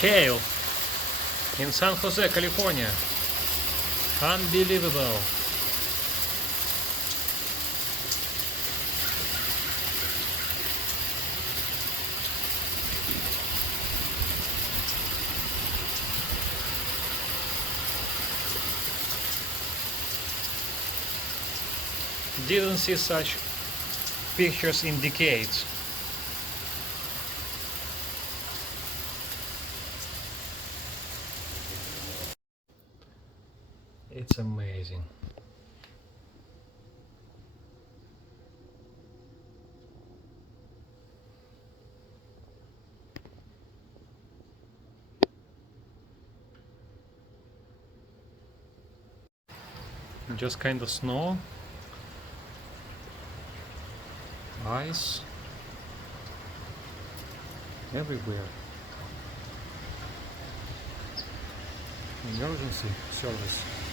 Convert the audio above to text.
Hail in San Jose, California. Unbelievable. Didn't see such pictures in decades. It's amazing. Just kind of snow, ice everywhere. Emergency service.